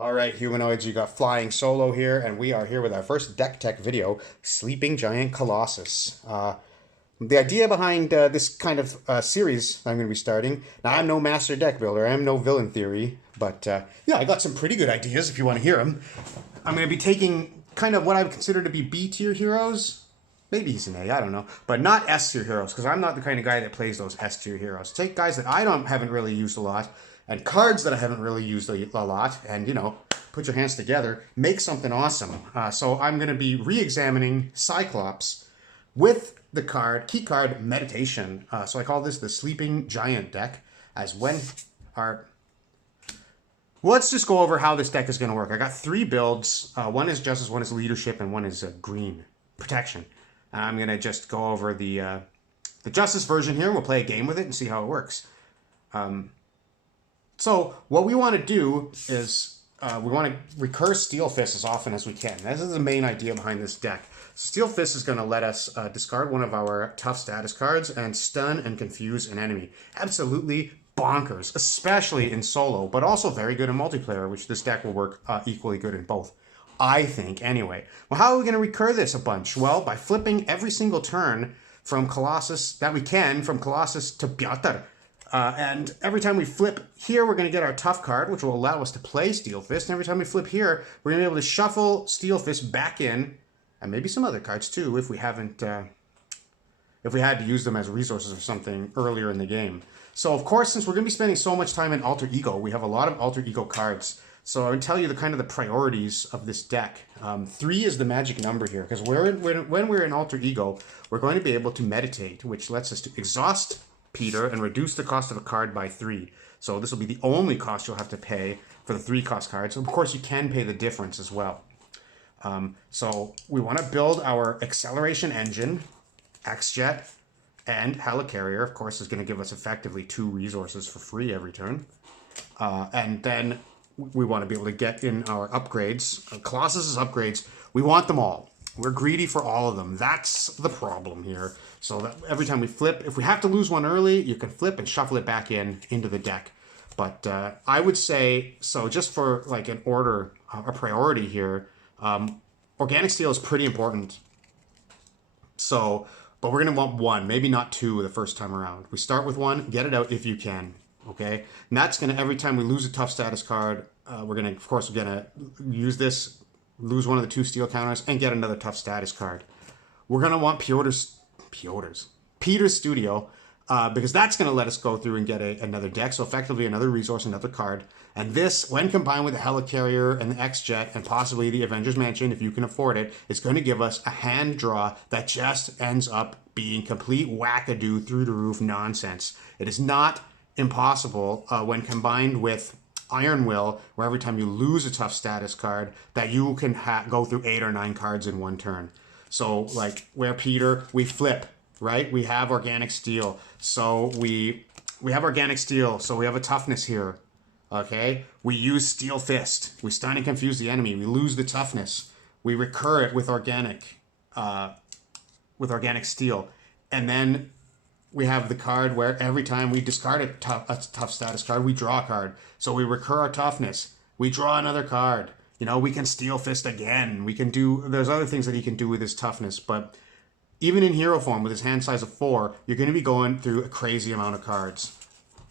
All right, humanoids, you got Flying Solo here, and we are here with our first deck tech video, Sleeping Giant Colossus. The idea behind this kind of series I'm going to be starting, now I'm no master deck builder, I am no villain theory, but yeah, I got some pretty good ideas if you want to hear them. I'm going to be taking kind of what I would consider to be B tier heroes. Maybe he's an A, I don't know. But not S tier heroes, because I'm not the kind of guy that plays those S tier heroes. Take guys that haven't really used a lot, and cards that I haven't really used a lot, and put your hands together, make something awesome. So I'm going to be re-examining Cyclops with the key card Meditation. So I call this the Sleeping Giant deck, as when our... Well, let's just go over how this deck is going to work. I got three builds. One is Justice, one is Leadership, and one is Green Protection. I'm going to just go over the Justice version here. We'll play a game with it and see how it works. So what we want to do is we want to recur Steel Fist as often as we can. This is the main idea behind this deck. Steel Fist is going to let us discard one of our tough status cards and stun and confuse an enemy. Absolutely bonkers, especially in solo, but also very good in multiplayer, which this deck will work equally good in both. I think, anyway. Well, how are we going to recur this a bunch? Well, by flipping every single turn from Colossus that we can, from Colossus to Piotr. And every time we flip here, we're going to get our tough card, which will allow us to play Steel Fist. And every time we flip here, we're going to be able to shuffle Steel Fist back in, and maybe some other cards too, if we haven't, if we had to use them as resources or something earlier in the game. So, of course, since we're going to be spending so much time in Alter Ego, we have a lot of Alter Ego cards. So I would tell you the kind of the priorities of this deck. 3 is the magic number here, because when we're in Alter Ego, we're going to be able to meditate, which lets us to exhaust Peter and reduce the cost of a card by 3. So this will be the only cost you'll have to pay for the 3 cost cards. Of course, you can pay the difference as well. So we want to build our acceleration engine, X-Jet, and Helicarrier. Of course, is going to give us effectively 2 resources for free every turn. And then we want to be able to get in our upgrades, Colossus's upgrades. We want them all. We're greedy for all of them. That's the problem here. So that every time we flip, if we have to lose one early, you can flip and shuffle it back into the deck. But I would say, so just for like an order, a priority here, Organic Steel is pretty important. So, but we're going to want 1, maybe not 2 the first time around. We start with 1, get it out if you can. Okay, and that's going to, every time we lose a tough status card, we're going to, of course, we're going to use this, lose one of the 2 steel counters, and get another tough status card. We're going to want Peter's Studio, because that's going to let us go through and get another deck, so effectively another resource, another card. And this, when combined with the Helicarrier and the X-Jet, and possibly the Avengers Mansion, if you can afford it, is going to give us a hand draw that just ends up being complete wackadoo, through-the-roof nonsense. It is not impossible when combined with Iron Will, where every time you lose a tough status card, that you can go through 8 or 9 cards in one turn. So, like, where Peter, we flip, right? We have Organic Steel. So we have Organic Steel, so we have a toughness here, okay? We use Steel Fist. We stun and confuse the enemy. We lose the toughness. We recur it with Organic Steel. And then we have the card where every time we discard a tough status card, we draw a card. So we recur our toughness. We draw another card. You know, we can Steel Fist again. We can do, there's other things that he can do with his toughness. But even in hero form with his hand size of 4, you're going to be going through a crazy amount of cards.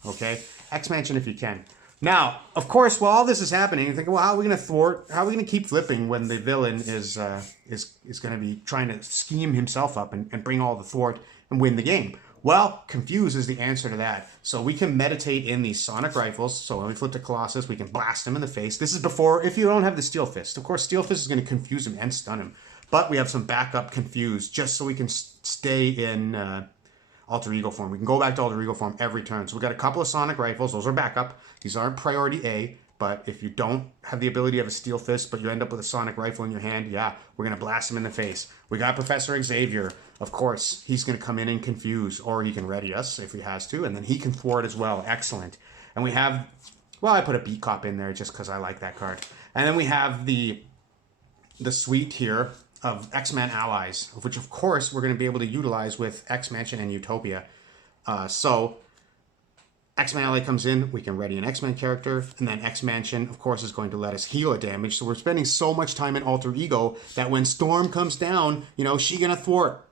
Okay? X-Mansion if you can. Now, of course, while all this is happening, you're thinking, well, how are we going to thwart, how are we going to keep flipping when the villain is going to be trying to scheme himself up and bring all the thwart and win the game? Well, Confuse is the answer to that. So we can meditate in these Sonic Rifles. So when we flip to Colossus, we can blast him in the face. This is before, if you don't have the Steel Fist. Of course, Steel Fist is going to confuse him and stun him. But we have some backup Confuse just so we can stay in Alter Ego form. We can go back to Alter Ego form every turn. So we got a couple of Sonic Rifles. Those are backup. These aren't priority A. But if you don't have the ability to have a Steel Fist, but you end up with a Sonic Rifle in your hand, yeah, we're going to blast him in the face. We got Professor Xavier. Of course, he's going to come in and confuse, or he can ready us if he has to, and then he can thwart as well. Excellent. And we have, well, I put a Beat Cop in there just because I like that card. And then we have the suite here of X-Men allies, which of course we're going to be able to utilize with X-Mansion and Utopia. So X-Men ally comes in, we can ready an X-Men character, and then X-Mansion, of course, is going to let us heal a damage. So we're spending so much time in Alter Ego that when Storm comes down, you know, she's going to thwart.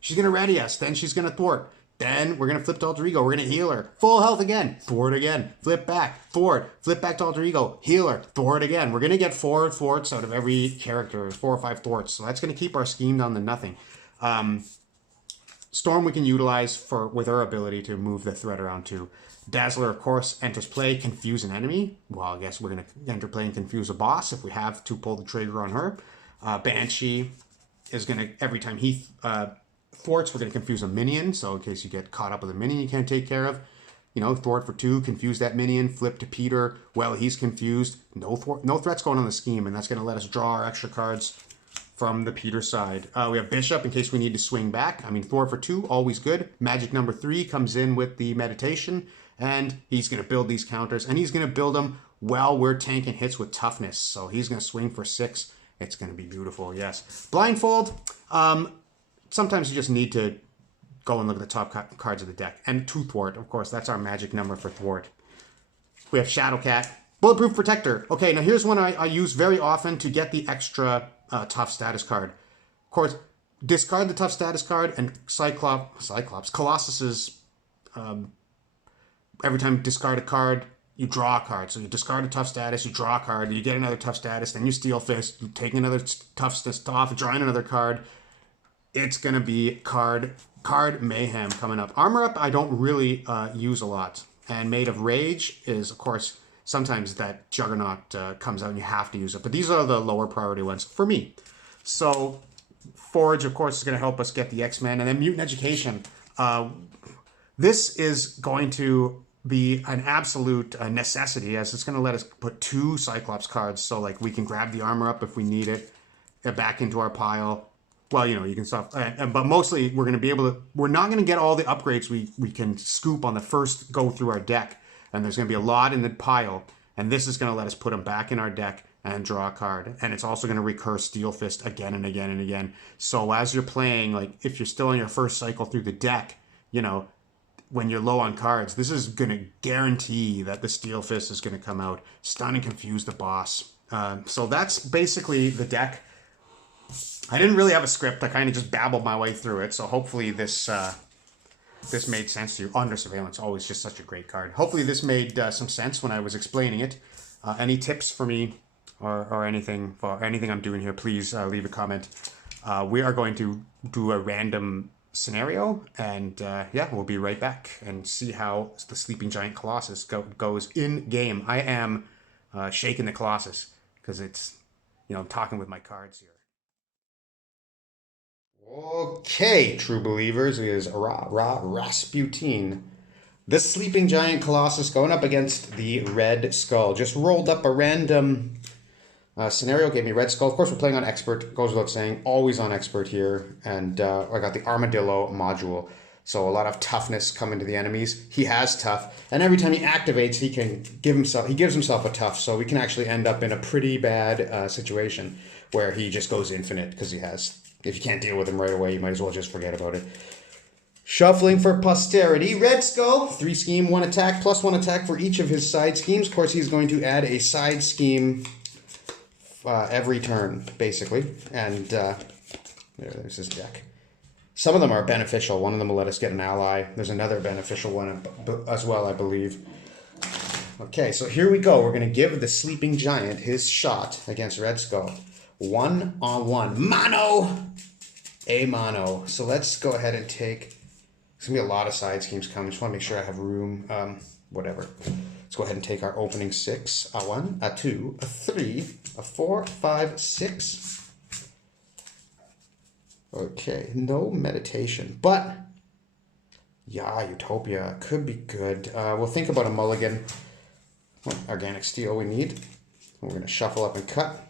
She's going to ready us, then she's going to thwart. Then we're going to flip to Alter Ego, we're going to heal her. Full health again, thwart again, flip back, thwart, flip back to Alter Ego, heal her, thwart again. We're going to get 4 thwarts out of every character, 4 or 5 thwarts. So that's going to keep our scheme down to nothing. Storm we can utilize with her ability to move the threat around too. Dazzler, of course, enters play, confuse an enemy. Well, I guess we're going to enter play and confuse a boss if we have to pull the trigger on her. Banshee is going to, every time he thwarts, we're going to confuse a minion. So in case you get caught up with a minion you can't take care of, you know, thwart for 2, confuse that minion, flip to Peter. Well, he's confused. No threats going on the scheme, and that's going to let us draw our extra cards from the Peter side. We have Bishop in case we need to swing back. I mean, thwart for 2, always good. Magic number 3 comes in with the meditation, and he's going to build these counters, and he's going to build them while we're tanking hits with toughness. So he's going to swing for 6. It's going to be beautiful, yes. Blindfold, sometimes you just need to go and look at the top cards of the deck. And 2 thwart, of course, that's our magic number for thwart. We have Shadowcat. Bulletproof Protector. Okay, now here's one I use very often to get the extra tough status card. Of course, discard the tough status card, and Colossus's, every time you discard a card, you draw a card. So you discard a tough status, you draw a card, you get another tough status, then you Steel Fist, you take another tough status off, drawing another card. It's going to be card mayhem coming up. Armor Up, I don't really use a lot. And Made of Rage is, of course, sometimes that Juggernaut comes out and you have to use it. But these are the lower priority ones for me. So Forge, of course, is going to help us get the X-Men. And then Mutant Education. This is going to be an absolute necessity, as it's going to let us put 2 Cyclops cards. So like we can grab the Armor Up if we need it back into our pile. Well, you know, you can stop. But mostly we're going to be able to, we're not going to get all the upgrades we can scoop on the first go through our deck. And there's going to be a lot in the pile. And this is going to let us put them back in our deck and draw a card. And it's also going to recur Steel Fist again and again and again. So as you're playing, like if you're still on your first cycle through the deck, you know, when you're low on cards, this is going to guarantee that the Steel Fist is going to come out, stun and confuse the boss. So that's basically the deck. I didn't really have a script. I kind of just babbled my way through it. So hopefully this made sense to you. Under Surveillance, always just such a great card. Hopefully this made some sense when I was explaining it. Any tips for me or anything for anything I'm doing here, please leave a comment. We are going to do a random scenario, and yeah, we'll be right back and see how the Sleeping Giant Colossus goes in game. I am shaking the Colossus because it's, you know, I'm talking with my cards here. Okay, true believers, it is Rasputin. This Sleeping Giant Colossus going up against the Red Skull. Just rolled up a random scenario, gave me Red Skull. Of course, we're playing on Expert, goes without saying, always on Expert here. And I got the Armadillo module. So a lot of toughness coming to the enemies. He has tough, and every time he activates, he gives himself a tough, so we can actually end up in a pretty bad situation where he just goes infinite because he has. If you can't deal with him right away, you might as well just forget about it. Shuffling for posterity. Red Skull, 3 scheme, 1 attack, plus 1 attack for each of his side schemes. Of course, he's going to add a side scheme every turn, basically. And there's his deck. Some of them are beneficial. One of them will let us get an ally. There's another beneficial one as well, I believe. Okay, so here we go. We're going to give the Sleeping Giant his shot against Red Skull. 1-on-1. Mono! A mono. So let's go ahead and take... There's going to be a lot of side schemes coming. Just want to make sure I have room. Whatever. Let's go ahead and take our opening 6. A 1, a 2, a 3, a 4, 5, 6. Okay, no meditation. But, yeah, Utopia could be good. We'll think about a mulligan. What organic steel we need. We're going to shuffle up and cut.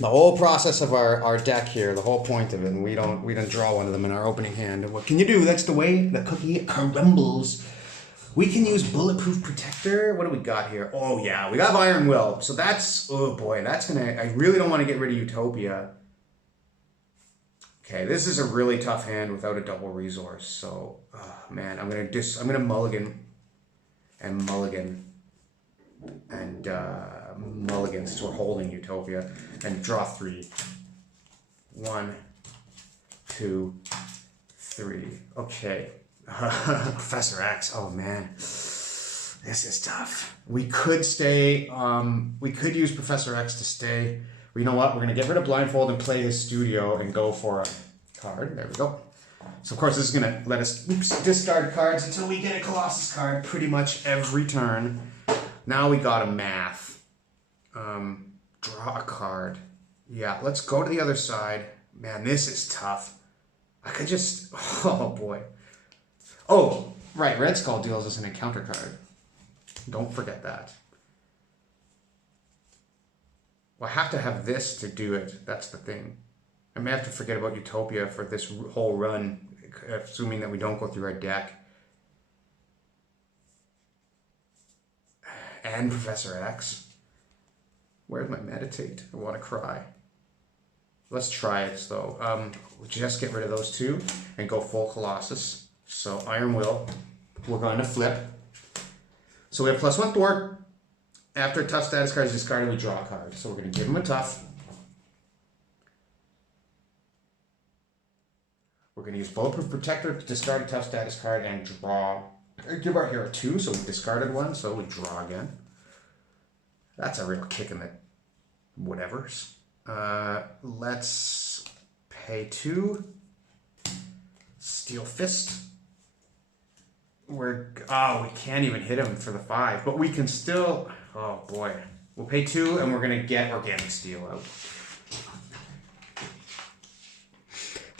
The whole process of our deck here, the whole point of it, and we don't draw one of them in our opening hand. And what can you do? That's the way the cookie crumbles. We can use Bulletproof Protector. What do we got here? Oh yeah, we got Iron Will. So that's, oh boy, that's gonna, I really don't want to get rid of Utopia. Okay, this is a really tough hand without a double resource. So, man, I'm gonna mulligan and mulligan and mulligan since we're holding Utopia and draw 3. 1, 2, 3. Okay. Professor X. Oh man, this is tough. We could stay. We could use Professor X to stay. Well, you know what? We're gonna get rid of Blindfold and play his studio and go for a card. There we go. So of course this is gonna let us discard cards until we get a Colossus card pretty much every turn. Now we got a math. Draw a card. Yeah, let's go to the other side. Man, this is tough. I could just... Oh, boy. Oh, right. Red Skull deals us an encounter card. Don't forget that. Well, I have to have this to do it. That's the thing. I may have to forget about Utopia for this whole run, assuming that we don't go through our deck. And Professor X. Where's my meditate? I want to cry. Let's try it, though. We'll just get rid of those 2 and go full Colossus. So Iron Will, we're going to flip. So we have +1 thwart. After a tough status card is discarded, we draw a card. So we're going to give him a tough. We're going to use Bulletproof Protector to discard a tough status card and draw. Give our hero 2, so we discarded 1, so we draw again. That's a real kick in the whatevers. Let's pay 2. Steel Fist. We can't even hit him for the 5, but we can still. Oh boy, we'll pay 2, and we're gonna get Organic Steel out.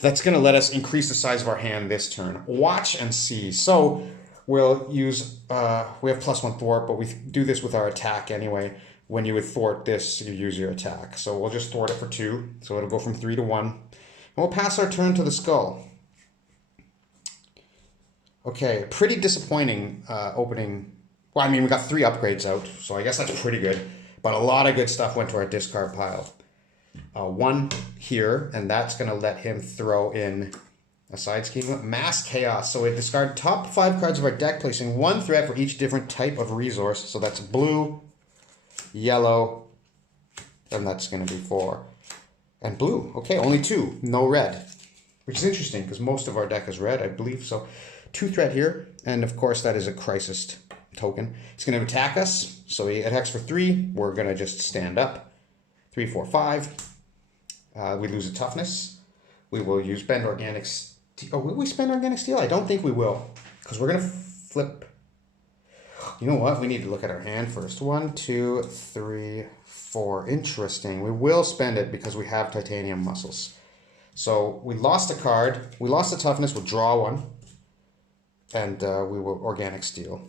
That's gonna let us increase the size of our hand this turn. Watch and see. So we'll use. We have +1 thwart, but we do this with our attack anyway. When you would thwart this, you use your attack. So we'll just thwart it for 2. So it'll go from 3 to 1. And we'll pass our turn to the skull. Okay, pretty disappointing opening. Well, I mean, we got 3 upgrades out, so I guess that's pretty good. But a lot of good stuff went to our discard pile. 1 here, and that's going to let him throw in a side scheme. Mass Chaos. So we discard top 5 cards of our deck, placing 1 threat for each different type of resource. So that's blue, yellow, and that's going to be 4. And blue. Okay, only 2. No red. Which is interesting, because most of our deck is red, I believe. So 2 threat here, and of course that is a Crisis token. He's going to attack us, so he attacks for 3. We're going to just stand up. 3, 4, 5. We lose a toughness. We will use Bend Organic Steel. Oh, will we spend Organic Steel? I don't think we will, because we're going to flip. You know what? We need to look at our hand first. 1, 2, 3, 4. Interesting. We will spend it because we have Titanium Muscles. So we lost a card. We lost the toughness. We'll draw 1. And we will Organic Steel.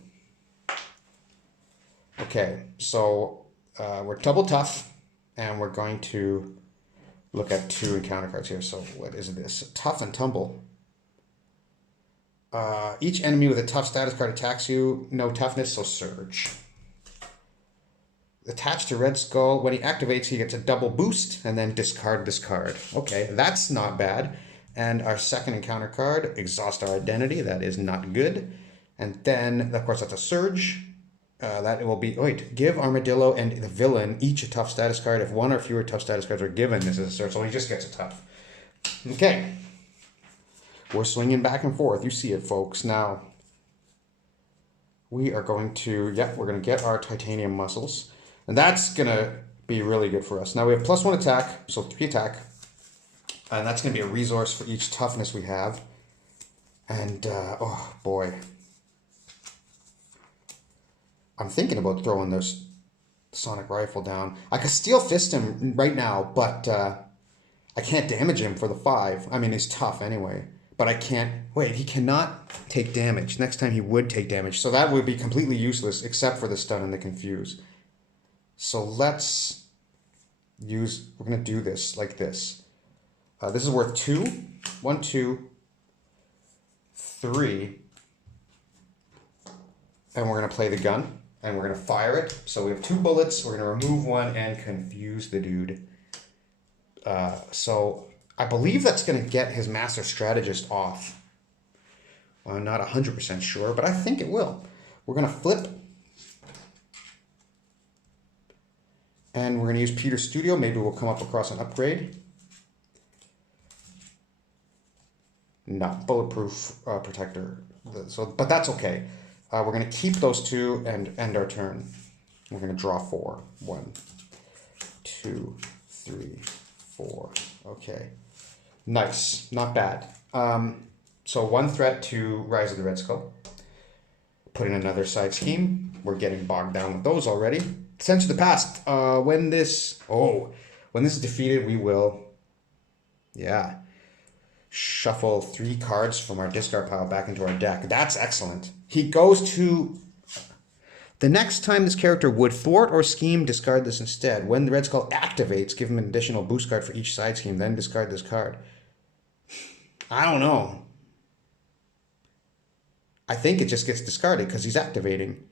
Okay, so we're double tough. And we're going to look at 2 encounter cards here. So what is this? Tough and Tumble. Each enemy with a tough status card attacks you. No toughness, so Surge. Attached to Red Skull. When he activates, he gets a double boost and then discard this card. Okay, that's not bad. And our second encounter card, Exhaust Our Identity. That is not good. And then, of course, that's a Surge. That will be, give Armadillo and the villain each a tough status card. If 1 or fewer tough status cards are given, this is a Surge. So he just gets a tough. Okay. We're swinging back and forth. You see it, folks. Now, we are going to, we're going to get our Titanium Muscles. And that's going to be really good for us. Now, we have +1 attack, so 3 attack. And that's going to be a resource for each toughness we have. And, oh, boy. I'm thinking about throwing this Sonic Rifle down. I could Steel Fist him right now, but I can't damage him for the 5. I mean, he's tough anyway. But I can't... Wait, he cannot take damage. Next time he would take damage. So that would be completely useless, except for the Stun and the Confuse. So let's use... We're going to do this like this. This is worth 2. 1, 2, 3. And we're going to play the gun. And we're going to fire it. So we have 2 bullets. We're going to remove 1 and confuse the dude. So I believe that's going to get his Master Strategist off. I'm not 100% sure, but I think it will. We're going to flip. And we're going to use Peter Studio. Maybe we'll come up across an upgrade. No, bulletproof protector. But that's okay. We're going to keep those two and end our turn. We're going to draw 4. 1, 2, 3, 4. Okay. Nice. Not bad. So 1 threat to Rise of the Red Skull. Put in another side scheme. We're getting bogged down with those already. Sense of the Past. When this is defeated, we will, shuffle 3 cards from our discard pile back into our deck. That's excellent. He goes to... The next time this character would thwart or scheme, discard this instead. When the Red Skull activates, give him an additional boost card for each side scheme, then discard this card. I don't know. I think it just gets discarded because he's activating.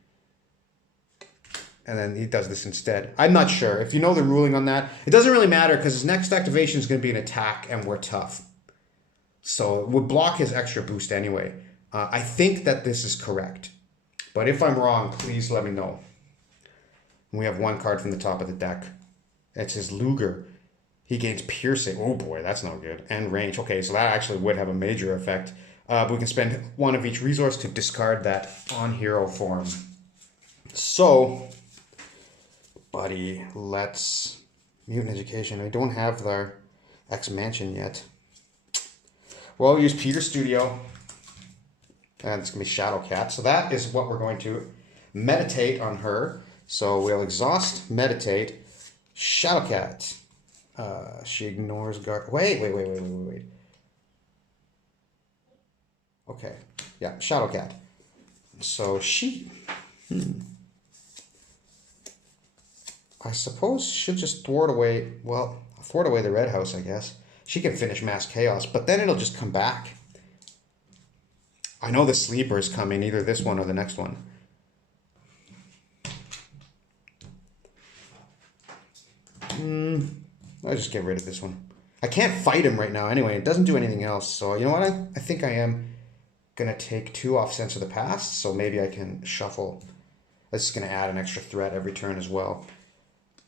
And then he does this instead. I'm not sure. If you know the ruling on that, it doesn't really matter because his next activation is going to be an attack and we're tough. So it would block his extra boost anyway. I think that this is correct. But if I'm wrong, please let me know. We have 1 card from the top of the deck. It's his Luger. He gains piercing. Oh boy, that's not good. And range. Okay, so that actually would have a major effect. But we can spend 1 of each resource to discard that on hero form. So, buddy, let's... Mutant Education. I don't have the X-Mansion yet. Well, we'll use Peter Studio. And it's going to be Shadowcat. So that is what we're going to meditate on her. So we'll exhaust, meditate, Shadowcat. She ignores guard. Wait. Okay. Yeah, Shadowcat. So she... I suppose she'll just thwart away the Red House, I guess. She can finish Mass Chaos, but then it'll just come back. I know the sleeper is coming, either this one or the next one. I'll just get rid of this one. I can't fight him right now anyway. It doesn't do anything else. So you know what? I think I am going to take 2 off Sense of the Past. So maybe I can shuffle. This is going to add an extra threat every turn as well.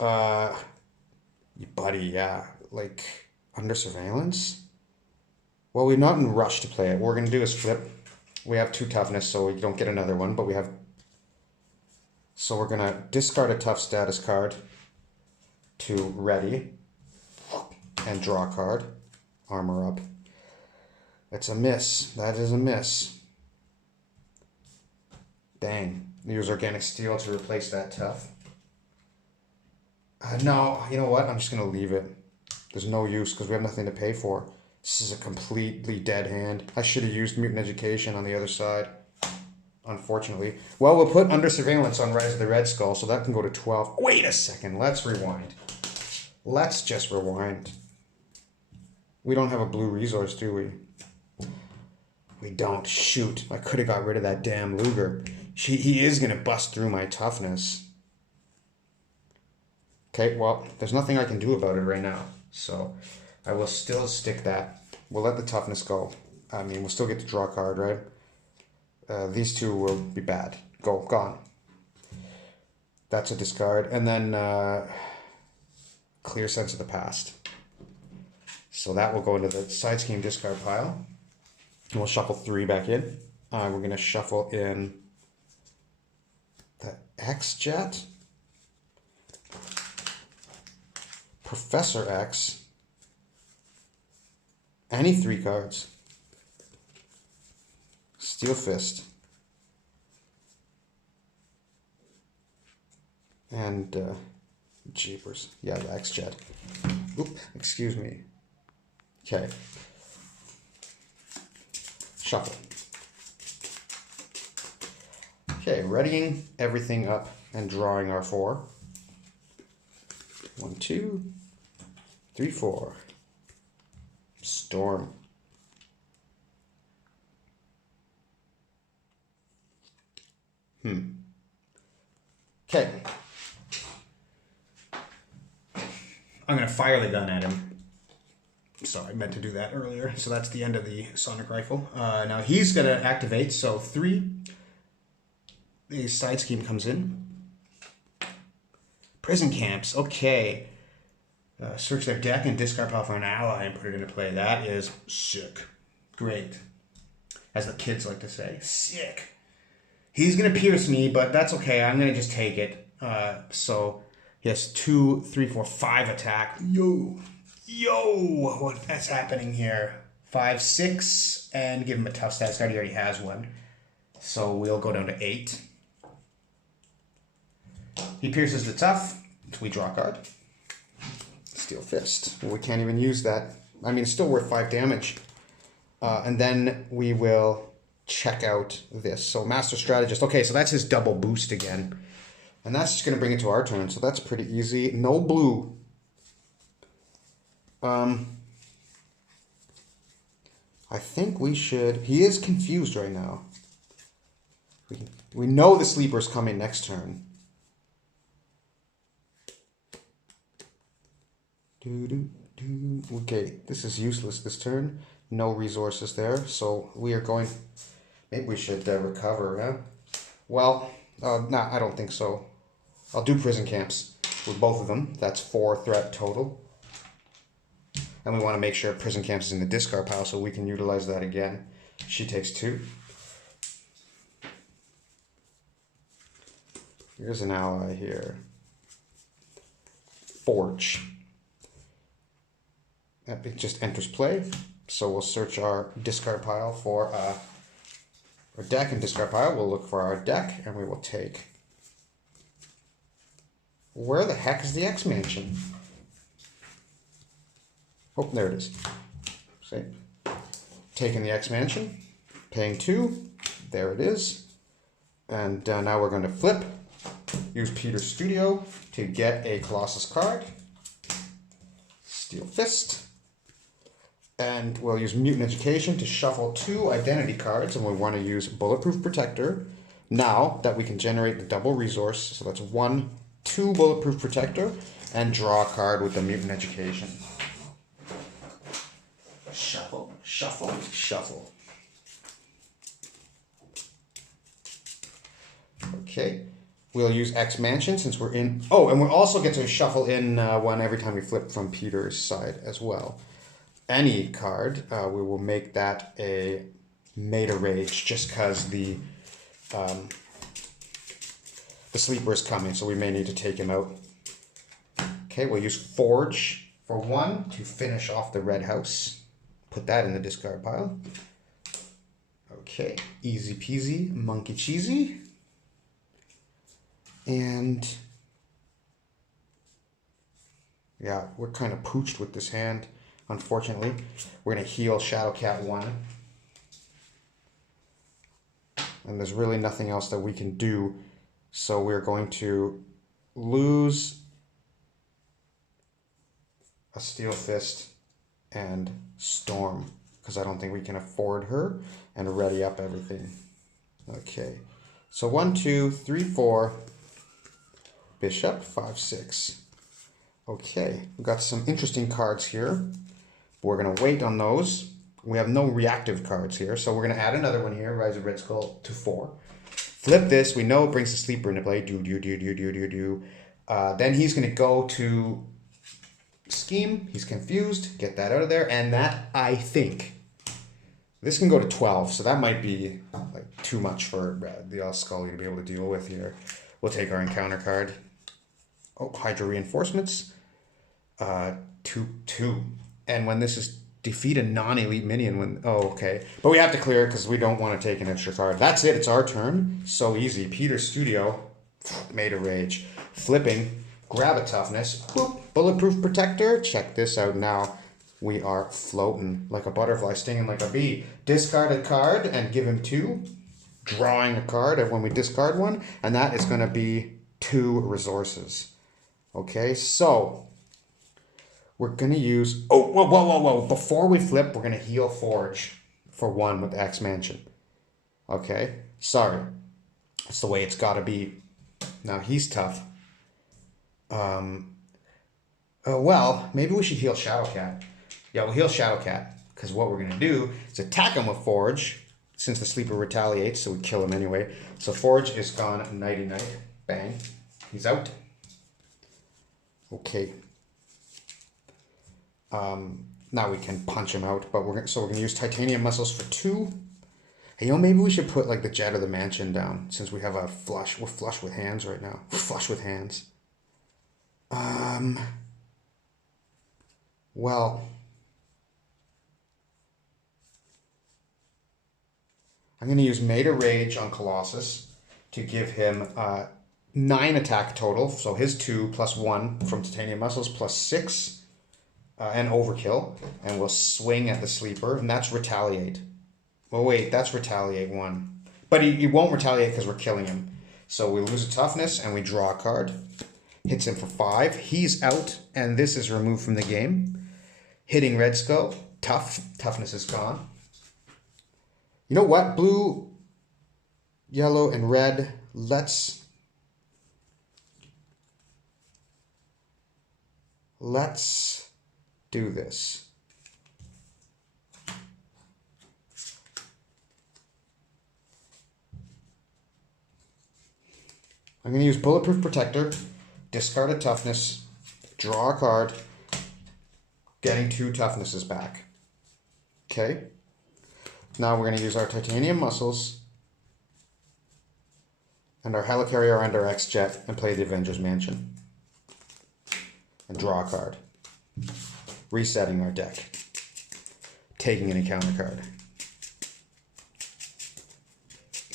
Buddy, yeah. Like, under surveillance? Well, we're not in a rush to play it. What we're going to do is flip. We have 2 toughness, so we don't get another one, but we have... So we're going to discard a tough status card to ready and draw a card. Armor up. It's a miss. That is a miss. Dang. Use Organic Steel to replace that tough. No, you know what? I'm just going to leave it. There's no use because we have nothing to pay for. This is a completely dead hand. I should have used Mutant Education on the other side, unfortunately. Well, we'll put Under Surveillance on Rise of the Red Skull, so that can go to 12. Wait a second. Let's rewind. Let's just rewind. We don't have a blue resource, do we? We don't. Shoot. I could have got rid of that damn Luger. He is going to bust through my toughness. Okay, well, there's nothing I can do about it right now. So I will still stick that. We'll let the toughness go. I mean, we'll still get to draw a card, right? These 2 will be bad. Gone. That's a discard. And then clear Sense of the Past. So that will go into the side scheme discard pile. And we'll shuffle 3 back in. We're going to shuffle in the X-Jet. Professor X. Any 3 cards. Steel Fist. And Jeepers. Yeah, the X-Jet. Oop, excuse me. Okay. Shuffle. Okay, readying everything up and drawing our 4. 1, 2, 3, 4. Storm. Okay. I'm going to fire the gun at him. Sorry, I meant to do that earlier. So that's the end of the sonic rifle. Now he's going to activate. So 3. The side scheme comes in. Prison camps. Okay. Search their deck and discard pile for an ally and put it into play. That is sick. Great. As the kids like to say. Sick. He's going to pierce me, but that's okay. I'm going to just take it. So he has 2, 3, 4, 5 attack. Yo, what's happening here? 5, 6, and give him a tough status card. He already has one. So we'll go down to 8. He pierces the tough. We draw a card. Steel Fist. We can't even use that. I mean, it's still worth 5 damage. And then we will check out this. So Master Strategist. Okay, so that's his double boost again. And that's just going to bring it to our turn. So that's pretty easy. No blue. I think we should... He is confused right now. We know the sleeper's coming next turn. Okay, this is useless this turn. No resources there. So we are going... Maybe we should recover, huh? Well, no, I don't think so. I'll do prison camps with both of them. That's 4 threat total. And we want to make sure prison camps is in the discard pile so we can utilize that again. She takes 2. Here's an ally here. Forge. It just enters play. So we'll search our discard pile for our deck and discard pile. We'll look for our deck and we will take... Where the heck is the X Mansion? Oh, there it is. See? Taking the X Mansion, paying 2. There it is. And now we're going to flip. Use Peter's Studio to get a Colossus card. Steel Fist. And we'll use Mutant Education to shuffle 2 identity cards. And we want to use Bulletproof Protector. Now that we can generate the double resource. So that's 1, 2 Bulletproof Protector. And draw a card with the Mutant Education. Shuffle, shuffle, shuffle. Okay. We'll use X Mansion since we're in... Oh, and we'll also get to shuffle in one every time we flip from Peter's side as well. Any card, we will make that a Meta Rage just because the sleeper is coming, so we may need to take him out. Okay, we'll use Forge for 1 to finish off the red house. Put that in the discard pile. Okay, easy peasy, monkey cheesy. And yeah, we're kind of pooched with this hand, unfortunately. We're going to heal Shadowcat 1. And there's really nothing else that we can do. So we're going to lose a Steel Fist and Storm, because I don't think we can afford her, and ready up everything. Okay, so 1, 2, 3, 4, Bishop, 5, 6. Okay, we've got some interesting cards here. We're going to wait on those. We have no reactive cards here, so we're going to add another one here, Rise of Red Skull, to 4. Flip this, we know it brings the sleeper into play, then he's going to go to scheme, he's confused, get that out of there, and that, I think, this can go to 12, so that might be like too much for the Scully to be able to deal with here. We'll take our encounter card. Oh, Hydra Reinforcements. 2/2. And when this is defeat a non-elite minion when... Oh, okay. But we have to clear it because we don't want to take an extra card. That's it. It's our turn. So easy. Peter's Studio. Made a rage. Flipping. Grab a toughness. Boop. Bulletproof Protector. Check this out now. We are floating like a butterfly, stinging like a bee. Discard a card and give him 2. Drawing a card and when we discard one. And that is going to be 2 resources. Okay, so... We're going to use... Oh, whoa. Before we flip, we're going to heal Forge for 1 with X Mansion. Okay? Sorry. That's the way it's got to be. Now, he's tough. Well, maybe we should heal Shadowcat. Yeah, we'll heal Shadowcat, because what we're going to do is attack him with Forge, since the Sleeper retaliates, so we kill him anyway. So Forge is gone, nighty-night. Bang. He's out. Okay. Now we can punch him out, but we're gonna use Titanium Muscles for 2. Hey, maybe we should put like the Jet of the Mansion down, since we have a flush. We're flush with hands right now. We're flush with hands. Well, I'm gonna use Meta Rage on Colossus to give him 9 attack total. So his 2 plus 1 from Titanium Muscles plus 6. And Overkill, and we'll swing at the Sleeper, and that's Retaliate. Well, wait, that's Retaliate 1. But he won't retaliate because we're killing him. So we lose a Toughness, and we draw a card. Hits him for 5. He's out, and this is removed from the game. Hitting Red Skull. Toughness is gone. You know what? Blue, yellow, and red. Let's do this. I'm going to use Bulletproof Protector, discard a Toughness, draw a card, getting 2 Toughnesses back. Okay. Now we're going to use our Titanium Muscles and our Helicarrier and our X-Jet and play the Avengers Mansion. And draw a card. Resetting our deck. Taking an encounter card.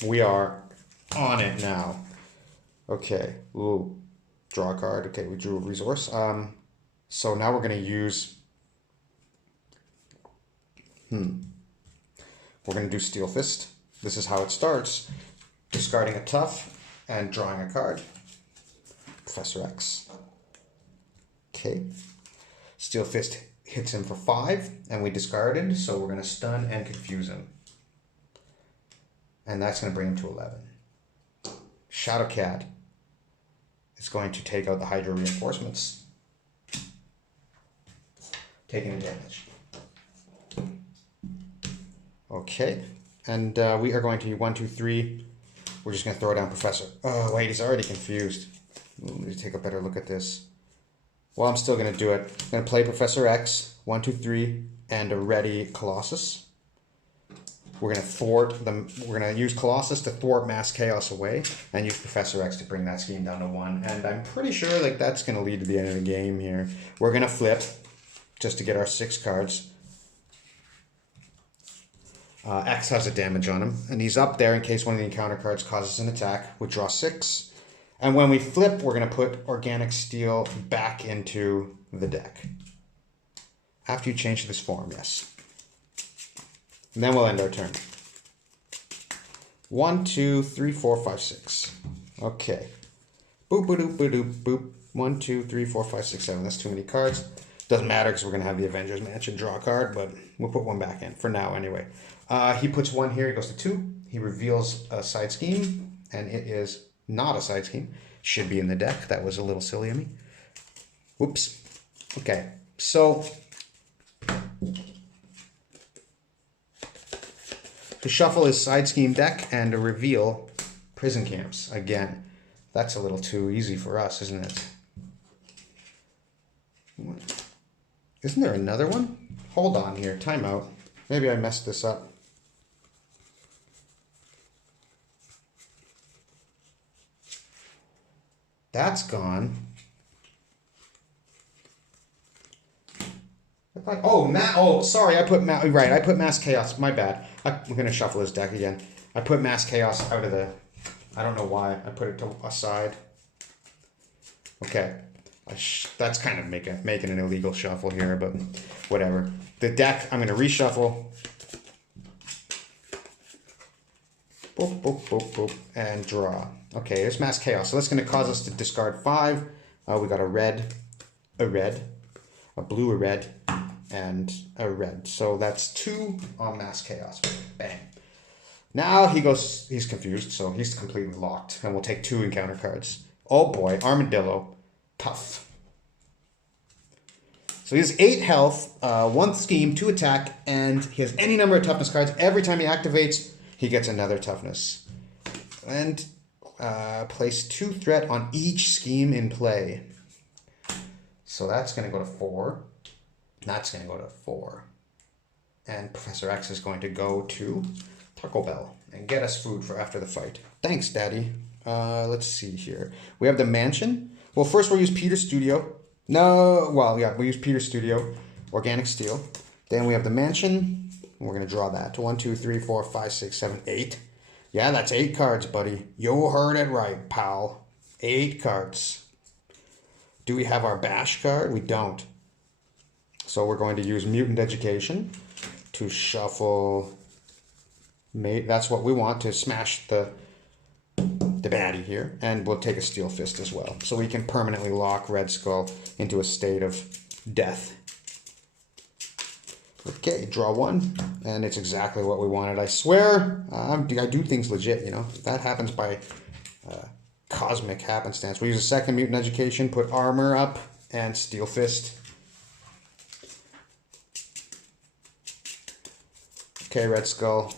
We are on it now. Okay. Ooh. Draw a card. Okay, we drew a resource. So now we're going to use... We're going to do Steel Fist. This is how it starts. Discarding a Tough and drawing a card. Professor X. Okay. Steel Fist hits him for 5, and we discarded, so we're going to stun and confuse him. And that's going to bring him to 11. Shadowcat is going to take out the Hydro Reinforcements. Taking damage. Okay. And we are going to 1, 2, 3. We're just going to throw down Professor. Oh, wait, he's already confused. Let me take a better look at this. Well, I'm still going to do it. I'm going to play Professor X, 1, 2, 3, and a ready Colossus. We're going to thwart them. We're going to use Colossus to thwart Mass Chaos away, and use Professor X to bring that scheme down to 1. And I'm pretty sure like that's going to lead to the end of the game here. We're going to flip just to get our 6 cards. X has a damage on him, and he's up there in case one of the encounter cards causes an attack. We draw 6. And when we flip, we're going to put Organic Steel back into the deck. After you change to this form, yes. And then we'll end our turn. 1, 2, 3, 4, 5, 6. Okay. Boop, boop, boop, boop, boop. 1, 2, 3, 4, 5, 6, 7. That's too many cards. Doesn't matter because we're going to have the Avengers Mansion draw a card, but we'll put 1 back in for now anyway. He puts 1 here. He goes to 2. He reveals a side scheme, and it is not a side scheme. Should be in the deck. That was a little silly of me. Whoops. Okay. So to shuffle his side scheme deck and to reveal prison camps again. That's a little too easy for us, isn't it? Isn't there another one? Hold on here. Time out. Maybe I messed this up. That's gone. Sorry, I put Mass Chaos. My bad. I'm gonna shuffle his deck again. I put Mass Chaos out of the. I don't know why. I put it to aside. Okay, that's kind of making an illegal shuffle here, but whatever. The deck. I'm gonna reshuffle. Boop, boop, boop, boop, and draw. Okay, there's Mass Chaos. So that's going to cause us to discard 5. We got a red, a blue, a red, and a red. So that's 2 on Mass Chaos. Bang. Now he's confused, so he's completely locked. And we'll take 2 encounter cards. Oh boy, Armadillo. Tough. So he has 8 health, 1 scheme, 2 attack, and he has any number of toughness cards. Every time he activates, he gets another toughness. And place 2 threat on each scheme in play. So that's going to go to 4. That's going to go to 4. And Professor X is going to go to Taco Bell and get us food for after the fight. Thanks, Daddy. Let's see here. We have the mansion. Well, first we'll use Peter's Studio. No, well, yeah, we'll use Peter's Studio. Organic Steel. Then we have the mansion. We're going to draw that. 1, 2, 3, 4, 5, 6, 7, 8. Yeah, that's 8 cards, buddy. You heard it right, pal. 8 cards. Do we have our bash card? We don't. So we're going to use Mutant Education to shuffle. That's what we want, to smash the baddie here. And we'll take a Steel Fist as well. So we can permanently lock Red Skull into a state of death. Okay, draw 1. And it's exactly what we wanted. I swear, I do things legit, you know. That happens by cosmic happenstance. We use a second Mutant Education, put armor up, and Steel Fist. Okay, Red Skull.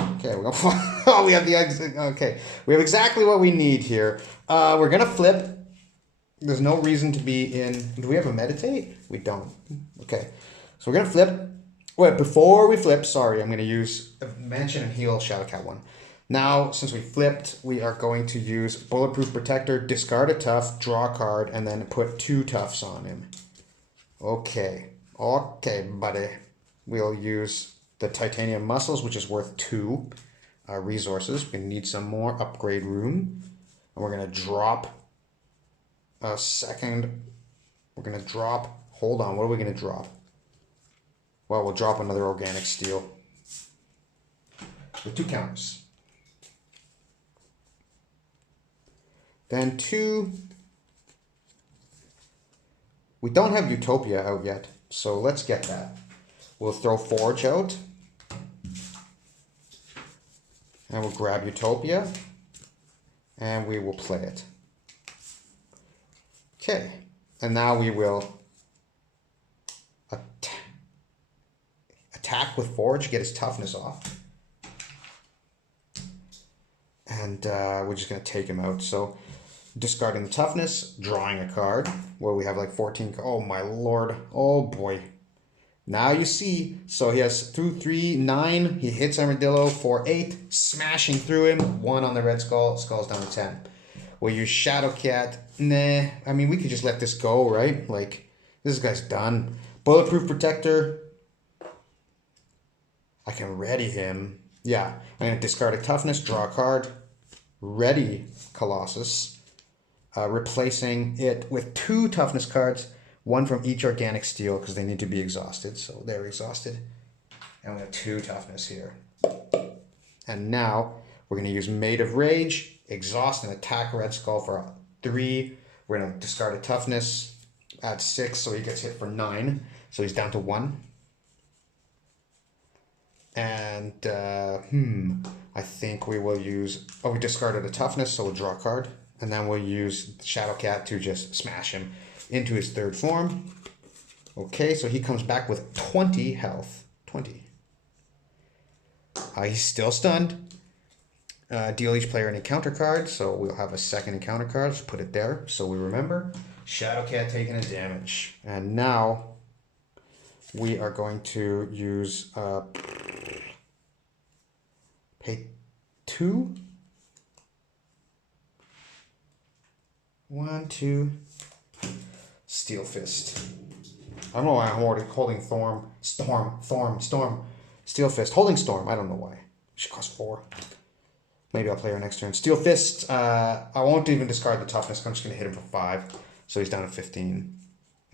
Okay, we're gonna. Oh, we have the exit. Okay, we have exactly what we need here. We're gonna flip. There's no reason to be in. Do we have a meditate? We don't. Okay, so we're gonna flip. Wait, before we flip, sorry, I'm gonna use Mansion and Heal Shadowcat 1. Now, since we flipped, we are going to use Bulletproof Protector, discard a tough, draw a card, and then put 2 toughs on him. Okay, buddy. We'll use the Titanium Muscles, which is worth 2 resources. We need some more upgrade room. And we're going to drop a second. We're going to drop. Hold on. What are we going to drop? Well, we'll drop another Organic Steel with 2 counters. Then 2. We don't have Utopia out yet, so let's get that. We'll throw Forge out. And we'll grab Utopia. And we will play it. Okay. And now we will attack with Forge, get his toughness off. And we're just going to take him out. So discarding the toughness, drawing a card. Where we have like 14. Oh my lord. Oh boy. Now you see, so he has 2, 3, 9. He hits Armadillo for 8, smashing through him. 1 on the Red Skull. Skull's down to 10. We'll use Shadowcat. Nah, I mean, we could just let this go, right? Like, this guy's done. Bulletproof Protector. I can ready him. Yeah, I'm going to discard a toughness, draw a card. Ready Colossus. Replacing it with 2 toughness cards. 1 from each Organic Steel because they need to be exhausted. So they're exhausted. And we have 2 toughness here. And now we're going to use Maid of Rage, exhaust and attack Red Skull for 3. We're going to discard a toughness, add 6, so he gets hit for 9. So he's down to 1. And I think we will use. Oh, we discarded a toughness, so we'll draw a card, and then we'll use Shadowcat to just smash him into his 3rd form. Okay, so he comes back with 20 health. 20. He's still stunned. Deal each player an encounter card, so we'll have a second encounter card. Let's put it there so we remember. Shadowcat taking a damage. And now we are going to use pay 2. 1, 2. Steel Fist. I don't know why I'm holding Storm. Steel Fist. Holding Storm. I don't know why. Should cost 4. Maybe I'll play her next turn. Steel Fist. I won't even discard the toughness. I'm just going to hit him for 5. So he's down to 15.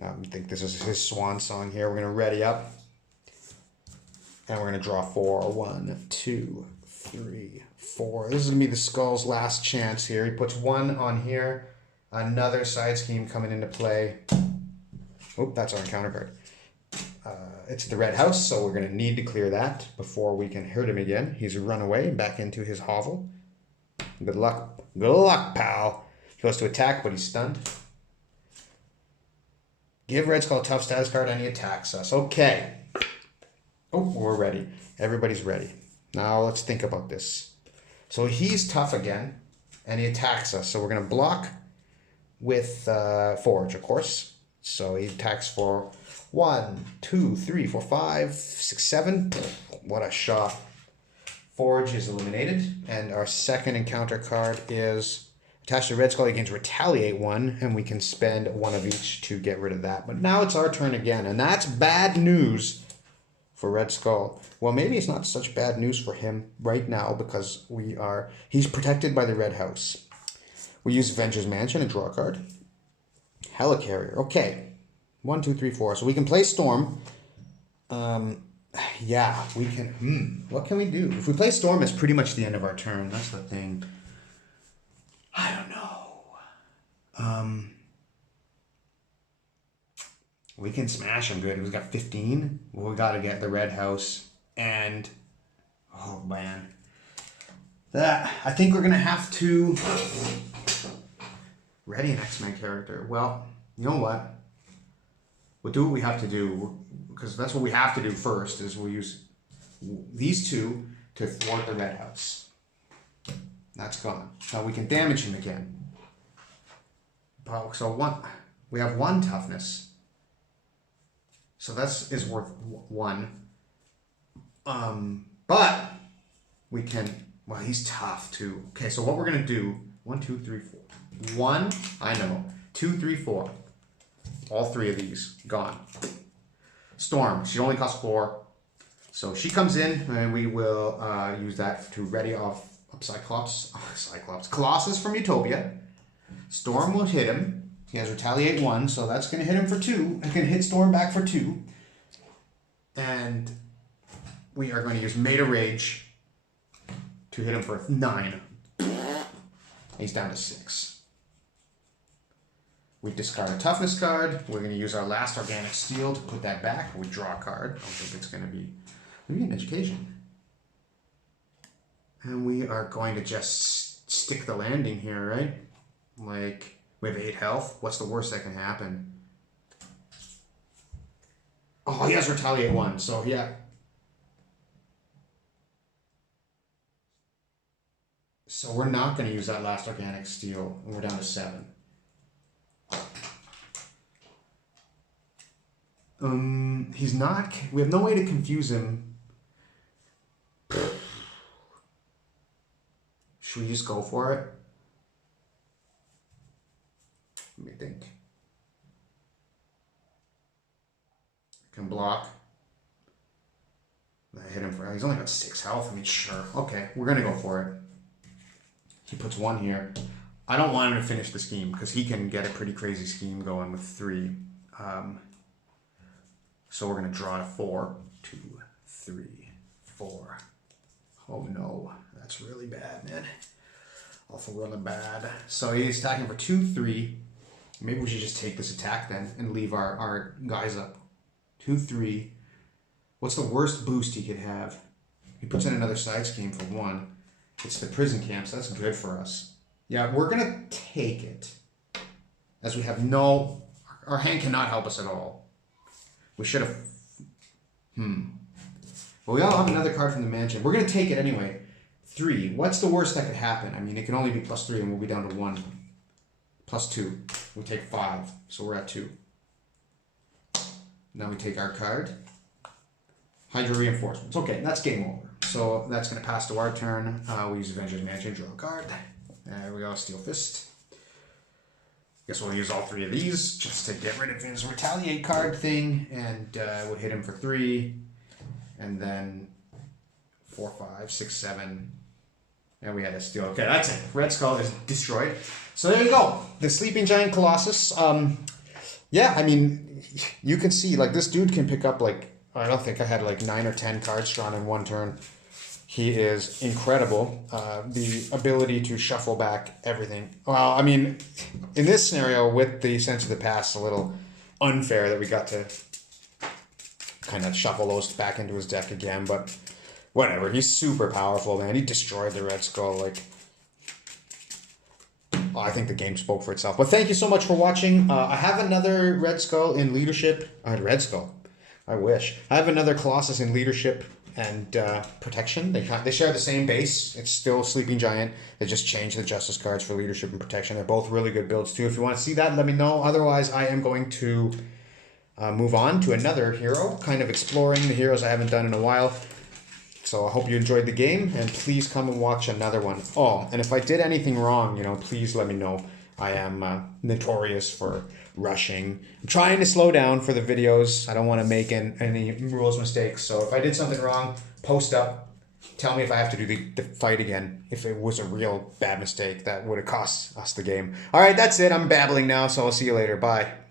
I think this is his swan song here. We're going to ready up. And we're going to draw 4. 1, 2, 3, 4. This is going to be the Skull's last chance here. He puts 1 on here. Another side scheme coming into play. Oh, that's our encounter card. It's the red house, so we're going to need to clear that before we can hurt him again. He's run away back into his hovel. Good luck. Good luck, pal. He goes to attack, but he's stunned. Give Red Skull a tough status card and he attacks us. Okay. Oh, we're ready. Everybody's ready. Now let's think about this. So he's tough again, and he attacks us. So we're going to block with Forge, of course. So he attacks for 1, 2, 3, 4, 5, 6, 7. What a shot. Forge is eliminated, and our second encounter card is attached to Red Skull. He gains Retaliate 1, and we can spend 1 of each to get rid of that. But now it's our turn again, and that's bad news for Red Skull. Well, maybe it's not such bad news for him right now because he's protected by the Red House. We use Avenger's Mansion and draw a card. Helicarrier. Okay. 1, 2, 3, 4. So we can play Storm. Yeah, we can. What can we do? If we play Storm, it's pretty much the end of our turn. That's the thing. I don't know. We can smash him good. He's got 15. Well, we got to get the Red House. And, oh man. I think we're going to have to ready an X-Men character. Well, you know what? We'll do what we have to do. Because that's what we have to do first, is we'll use these two to thwart the Red House. That's gone. Now we can damage him again. So we have 1 toughness. So is worth 1. But we can, well, he's tough too. Okay, so what we're gonna do, 1, 2, 3, 4. 1, I know. 2, 3, 4. All 3 of these gone. Storm, she only costs 4. So she comes in, and we will use that to ready off Colossus from Utopia. Storm will hit him. He has Retaliate 1, so that's going to hit him for 2. I can hit Storm back for 2. And we are going to use Meta Rage to hit him for 9. He's down to 6. We discard a Toughness card. We're going to use our last Organic Steel to put that back. We draw a card. I don't think it's going to be... Maybe an Education. And we are going to just stick the landing here, right? Like, we have 8 health. What's the worst that can happen? Oh, he has Retaliate 1, so yeah. So we're not going to use that last Organic Steel, and we're down to 7. He's not... We have no way to confuse him. Should we just go for it? Let me think. Can block. I hit him for... He's only got 6 health. I mean, sure. Okay, we're going to go for it. He puts 1 here. I don't want him to finish the scheme because he can get a pretty crazy scheme going with 3. So we're going to draw to 4. 2, 3, 4. Oh no, that's really bad, man. Also really bad. So he's attacking for 2, 3. Maybe we should just take this attack then and leave our guys up. 2, 3. What's the worst boost he could have? He puts in another side scheme for 1. It's the prison camp, so that's good for us. Yeah, we're going to take it. As we have no... Our hand cannot help us at all. We should have... Well, we all have another card from the mansion. We're going to take it anyway. 3. What's the worst that could happen? I mean, it can only be +3 and we'll be down to 1. +2. We take 5. So we're at 2. Now we take our card. Hydra Reinforcements. Okay, that's game over. So that's going to pass to our turn. We use Avenger's Mansion, draw a card. There we go, Steel Fist. Guess we'll use all 3 of these just to get rid of his Retaliate card thing. And we'll hit him for 3. And then 4, 5, 6, 7. And we had a Steel. Okay, that's it. Red Skull is destroyed. So there you go. The Sleeping Giant Colossus. Yeah, I mean, you can see, like, this dude can pick up, like, I don't think I had, like, 9 or 10 cards drawn in 1 turn. He is incredible. The ability to shuffle back everything. Well, I mean, in this scenario, with the Sense of the Past, a little unfair that we got to kind of shuffle those back into his deck again, but whatever. He's super powerful, man. He destroyed the Red Skull. Like, I think the game spoke for itself. But thank you so much for watching. I have another Red Skull in leadership. Red Skull. I wish. I have another Colossus in leadership and protection. They share the same base. It's still Sleeping Giant. They just changed the Justice cards for leadership and protection. They're both really good builds too. If you want to see that, let me know. Otherwise, I am going to move on to another hero, kind of exploring the heroes I haven't done in a while. So I hope you enjoyed the game, and please come and watch another one. Oh, and if I did anything wrong, you know, please let me know. I am notorious for rushing. I'm trying to slow down for the videos. I don't want to make any rules mistakes. So if I did something wrong, post up. Tell me if I have to do the fight again. If it was a real bad mistake that would have cost us the game. All right, that's it. I'm babbling now, so I'll see you later. Bye.